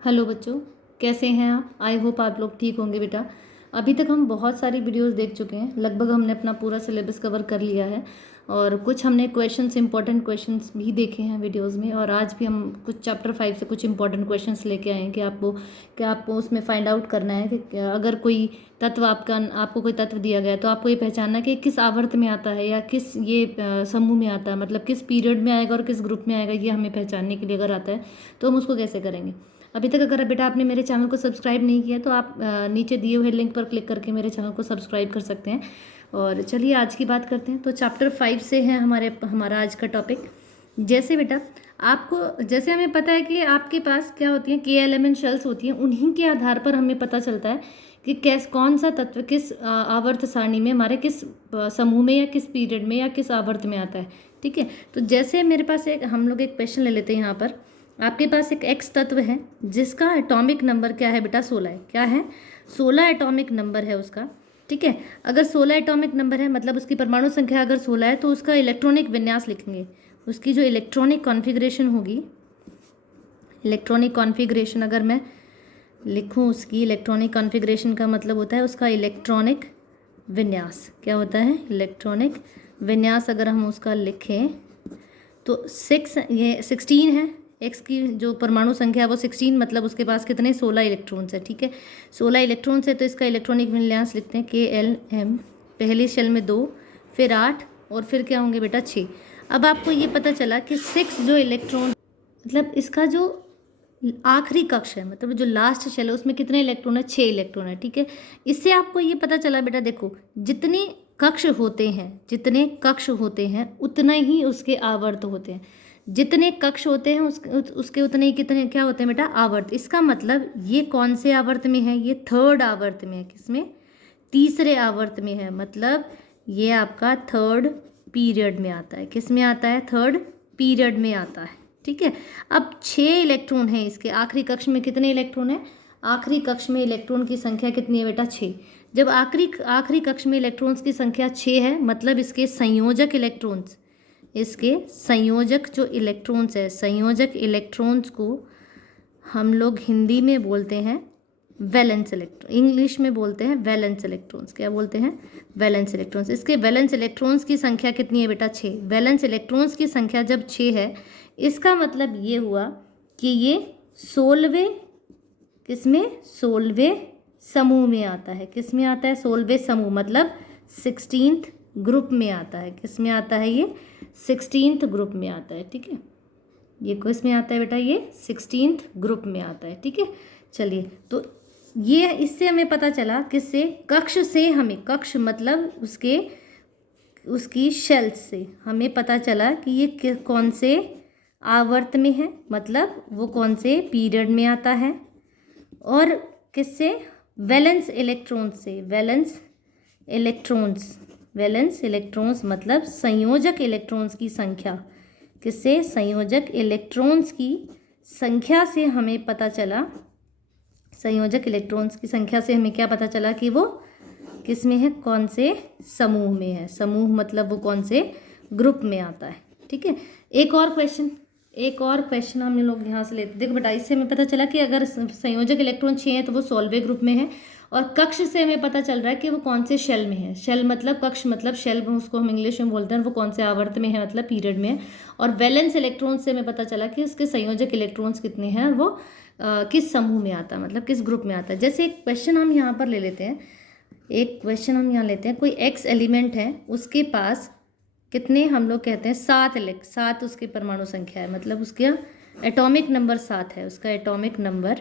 Hello बच्चों, कैसे हैं आप? आई होप आप लोग ठीक होंगे बेटा। अभी तक हम बहुत सारी वीडियोस देख चुके हैं, लगभग हमने अपना पूरा सिलेबस कवर कर लिया है और कुछ हमने क्वेश्चंस, इंपॉर्टेंट क्वेश्चंस भी देखे हैं वीडियोस में। और आज भी हम कुछ चैप्टर 5 से कुछ इंपॉर्टेंट क्वेश्चंस लेके आए हैं कि आपको उसमें फाइंड आउट करना है कि अगर कोई तत्व आपको कोई तत्व दिया गया है तो आपको ये पहचानना है कि किस आवर्त में आता है या किस समूह में आता है, मतलब किस पीरियड में आएगा और किस ग्रुप में आएगा, ये हमें पहचानने के लिए अगर आता है तो हम उसको कैसे करेंगे। अभी तक अगर बेटा आपने मेरे चैनल को सब्सक्राइब नहीं किया तो आप नीचे दिए हुए लिंक पर क्लिक करके मेरे चैनल को सब्सक्राइब कर सकते हैं। और चलिए आज की बात करते हैं। तो चैप्टर 5 से है हमारा आज का टॉपिक। जैसे बेटा जैसे हमें पता है कि आपके पास क्या होती हैं, KLMN शेल्स होती हैं, उन्हीं के आधार पर हमें पता चलता है कि कौन सा तत्व किस आवर्त सारणी में, हमारे किस समूह में या किस पीरियड में या किस आवर्त में आता है। ठीक है, तो जैसे मेरे पास हम लोग एक क्वेश्चन ले लेते हैं। यहाँ पर आपके पास एक X तत्व है जिसका एटॉमिक नंबर क्या है बेटा? 16 है। क्या है? 16 एटॉमिक नंबर है उसका। ठीक है, अगर 16 एटॉमिक नंबर है मतलब उसकी परमाणु संख्या अगर 16 है तो उसका इलेक्ट्रॉनिक विन्यास लिखेंगे। उसकी जो इलेक्ट्रॉनिक कॉन्फ़िगरेशन होगी, इलेक्ट्रॉनिक कॉन्फ़िगरेशन अगर मैं लिखूँ, उसकी इलेक्ट्रॉनिक कॉन्फ़िगरेशन का मतलब होता है उसका इलेक्ट्रॉनिक विन्यास। क्या होता है? इलेक्ट्रॉनिक विन्यास। अगर हम उसका लिखें तो 16 है। एक्स की जो परमाणु संख्या है वो 16, मतलब उसके पास कितने? 16 इलेक्ट्रॉन्स है। ठीक है, 16 इलेक्ट्रॉन्स है तो इसका इलेक्ट्रॉनिक विन्यास लिखते हैं KLM। पहले शेल में 2, फिर 8 और फिर क्या होंगे बेटा? 6। अब आपको ये पता चला कि 6 जो इलेक्ट्रॉन, मतलब इसका जो आखिरी कक्ष है, मतलब जो लास्ट शेल है, उसमें कितने इलेक्ट्रॉन है? 6 इलेक्ट्रॉन है। ठीक है, इससे आपको ये पता चला बेटा, देखो जितने कक्ष होते हैं उतना ही उसके आवर्त होते हैं। जितने कक्ष होते हैं उसके उतने ही कितने क्या होते हैं बेटा? आवर्त। इसका मतलब ये कौन से आवर्त में है? ये 3rd आवर्त में है। किसमें? तीसरे आवर्त में है, मतलब ये आपका 3rd पीरियड में आता है। किस में आता है? 3rd पीरियड में आता है। ठीक है, अब 6 इलेक्ट्रॉन है इसके। आखिरी कक्ष में कितने इलेक्ट्रॉन है? आखिरी कक्ष में इलेक्ट्रॉन की संख्या कितनी है बेटा? 6। जब आखिरी कक्ष में इलेक्ट्रॉन्स की संख्या 6 है, मतलब इसके संयोजक जो इलेक्ट्रॉन्स है, संयोजक इलेक्ट्रॉन्स को हम लोग हिंदी में बोलते हैं वैलेंस इलेक्ट्रॉन, इंग्लिश में बोलते हैं वैलेंस इलेक्ट्रॉन्स। क्या बोलते हैं? Valence electrons. इसके वैलेंस इलेक्ट्रॉन्स की संख्या कितनी है बेटा? 6। वैलेंस इलेक्ट्रॉन्स की संख्या जब 6 है, इसका मतलब ये हुआ कि ये 16वें, किसमें? 16वें समूह में आता है। किस में आता है? 16वें समूह, मतलब 16th ग्रुप में आता है। किस में आता है? ये 16th ग्रुप में आता है। ठीक है, ये किस में आता है बेटा? ये 16th ग्रुप में आता है। ठीक है, चलिए, तो ये इससे हमें पता चला, किससे? कक्ष से। हमें कक्ष मतलब उसकी शेल्स से हमें पता चला कि ये कौन से आवर्त में है, मतलब वो कौन से पीरियड में आता है। और किससे? वैलेंस इलेक्ट्रॉन्स से। वैलेंस इलेक्ट्रॉन्स मतलब संयोजक इलेक्ट्रॉन्स की संख्या। किससे? संयोजक इलेक्ट्रॉन्स की संख्या से हमें पता चला, संयोजक इलेक्ट्रॉन्स की संख्या से हमें क्या पता चला कि वो किस में है, कौन से समूह में है। समूह मतलब वो कौन से ग्रुप में आता है। ठीक है, एक और क्वेश्चन हम लोग यहाँ से लेते। देखो बेटा, इससे हमें पता चला कि अगर संयोजक इलेक्ट्रॉन 6 हैं तो वो 16वें ग्रुप में है। और कक्ष से हमें पता चल रहा है कि वो कौन से शेल में है। शेल मतलब कक्ष, मतलब शेल उसको हम इंग्लिश में बोलते हैं, वो कौन से आवर्त में है, मतलब पीरियड में है। और वैलेंस इलेक्ट्रॉन से हमें पता चला कि उसके संयोजक इलेक्ट्रॉन्स कितने हैं और वो किस समूह में आता है, मतलब किस ग्रुप में आता है। जैसे एक क्वेश्चन हम यहाँ पर ले लेते हैं, कोई एक्स एलिमेंट है, उसके पास कितने, हम लोग कहते हैं 7 उसकी परमाणु संख्या है, मतलब उसका एटॉमिक नंबर 7 है। उसका एटॉमिक नंबर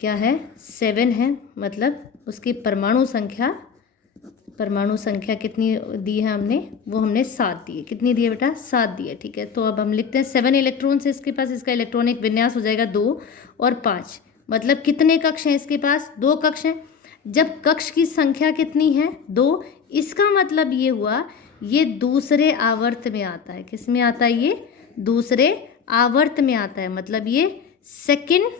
क्या है? 7 है, मतलब उसकी परमाणु संख्या कितनी दी है हमने? वो हमने 7 दी है। कितनी दी है बेटा? 7 दी है। ठीक है, तो अब हम लिखते हैं 7 इलेक्ट्रॉन्स है इसके पास। इसका इलेक्ट्रॉनिक विन्यास हो जाएगा 2 और 5, मतलब कितने कक्ष हैं इसके पास? 2 कक्ष हैं। जब कक्ष की संख्या कितनी है? 2, इसका मतलब ये हुआ ये दूसरे आवर्त में आता है। किस में आता है? ये दूसरे आवर्त में आता है, मतलब ये 2nd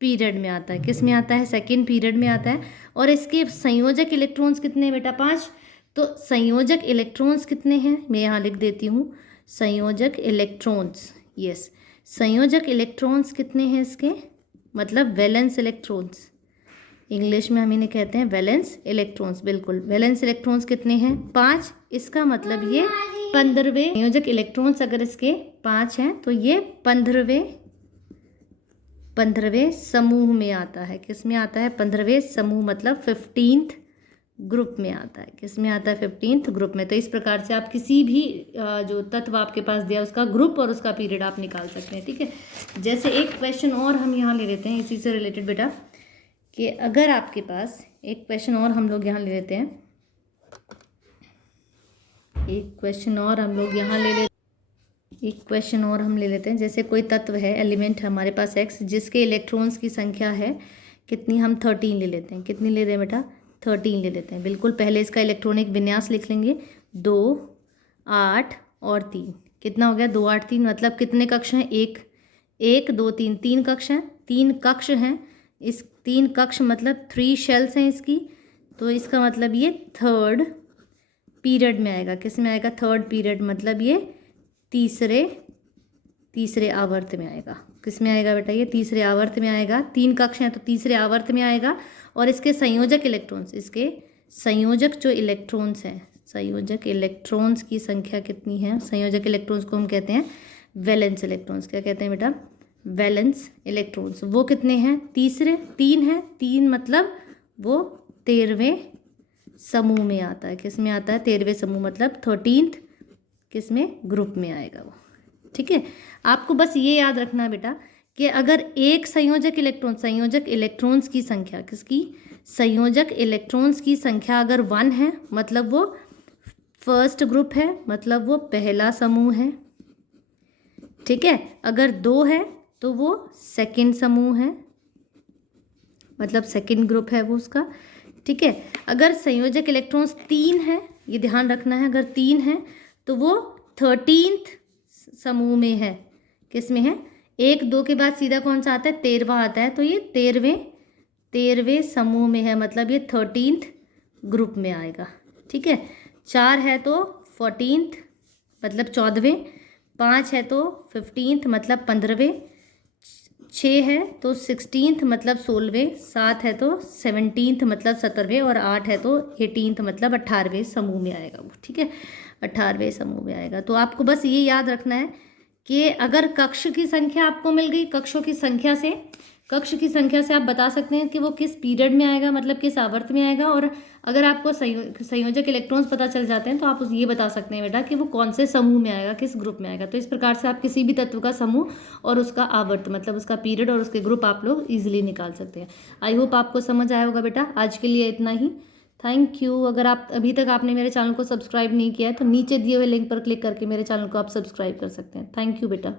पीरियड में आता है। किस में आता है? 2nd पीरियड में आता है। और इसके संयोजक इलेक्ट्रॉन्स कितने हैं बेटा? 5। तो संयोजक इलेक्ट्रॉन्स कितने हैं? मैं यहाँ लिख देती हूँ, संयोजक इलेक्ट्रॉन्स। यस, संयोजक इलेक्ट्रॉन्स कितने हैं इसके? मतलब वैलेंस इलेक्ट्रॉन्स, इंग्लिश में हम इन्हें कहते हैं वैलेंस इलेक्ट्रॉन्स। बिल्कुल, वैलेंस इलेक्ट्रॉन्स कितने हैं? 5। इसका मतलब ये 15वें संयोजक इलेक्ट्रॉन्स अगर इसके 5 हैं तो ये 15वें समूह में आता है। किस में आता है? 15वें समूह, मतलब 15th ग्रुप में आता है। किस में आता है? 15th ग्रुप में। तो इस प्रकार से आप किसी भी जो तत्व आपके पास दिया उसका ग्रुप और उसका पीरियड आप निकाल सकते हैं। ठीक है, जैसे एक क्वेश्चन और हम यहाँ ले लेते हैं इसी से रिलेटेड बेटा, कि अगर आपके पास एक क्वेश्चन और हम लोग यहाँ ले लेते हैं, एक क्वेश्चन और हम ले लेते हैं। जैसे कोई तत्व है, एलिमेंट हमारे पास x, जिसके इलेक्ट्रॉन्स की संख्या है कितनी? हम 13 ले लेते हैं। कितनी ले रहे हैं बेटा? 13 ले लेते हैं। बिल्कुल, पहले इसका इलेक्ट्रॉनिक विन्यास लिख लेंगे, 2, 8 और 3। कितना हो गया? 2, 8, 3। मतलब कितने कक्ष हैं? 1, 2, 3, 3 कक्ष हैं। 3 कक्ष हैं। इस 3 कक्ष मतलब 3 शेल्स हैं इसकी। तो इसका मतलब ये थर्ड पीरियड में आएगा। किस में आएगा? थर्ड पीरियड, मतलब ये तीसरे आवर्त में आएगा। किस में आएगा बेटा? ये तीसरे आवर्त में आएगा। 3 कक्ष हैं तो तीसरे आवर्त में आएगा। और इसके संयोजक इलेक्ट्रॉन्स, इसके संयोजक जो इलेक्ट्रॉन्स हैं, संयोजक इलेक्ट्रॉन्स की संख्या कितनी है? संयोजक इलेक्ट्रॉन्स को हम कहते हैं वैलेंस इलेक्ट्रॉन्स। क्या कहते हैं बेटा? Valence electrons. वो कितने हैं? 3 हैं। 3 मतलब वो 13वें समूह में आता है। किस में आता है? 13वें समूह, मतलब 13th किस में? ग्रुप में आएगा वो। ठीक है, आपको बस ये याद रखना है बेटा कि अगर एक संयोजक इलेक्ट्रॉन्स की संख्या, किसकी? संयोजक इलेक्ट्रॉन्स की संख्या अगर 1 है मतलब वो फर्स्ट ग्रुप है, मतलब वो पहला समूह है। ठीक है, अगर 2 है तो वो सेकंड समूह है, मतलब सेकंड ग्रुप है वो उसका। ठीक है, अगर संयोजक इलेक्ट्रॉन्स 3 है, ये ध्यान रखना है, अगर 3 है तो वो 13th समूह में है। किस में है? 1, 2 के बाद सीधा कौन सा आता है? 13वां आता है। तो ये 13वें समूह में है, मतलब ये 13th ग्रुप में आएगा। ठीक है, 4 है तो 14th मतलब 14वें, 5 है तो 15th मतलब 15वें, 6 है तो 16th मतलब 16वें, 7 है तो 17th मतलब 17वें, और 8 है तो 18th मतलब 18वें समूह में आएगा वो। ठीक है, 18वें समूह में आएगा। तो आपको बस ये याद रखना है कि अगर कक्ष की संख्या आपको मिल गई, कक्ष की संख्या से आप बता सकते हैं कि वो किस पीरियड में आएगा, मतलब किस आवर्त में आएगा। और अगर आपको संयोजक इलेक्ट्रॉन्स पता चल जाते हैं तो आप ये बता सकते हैं बेटा कि वो कौन से समूह में आएगा, किस ग्रुप में आएगा। तो इस प्रकार से आप किसी भी तत्व का समूह और उसका आवर्त, मतलब उसका पीरियड और उसके ग्रुप आप लोग ईजिली निकाल सकते हैं। आई होप आपको समझ आया होगा बेटा। आज के लिए इतना ही। Thank you. अगर आप अभी तक आपने मेरे चैनल को सब्सक्राइब नहीं किया है तो नीचे दिए हुए लिंक पर क्लिक करके मेरे चैनल को आप सब्सक्राइब कर सकते हैं। थैंक यू बेटा।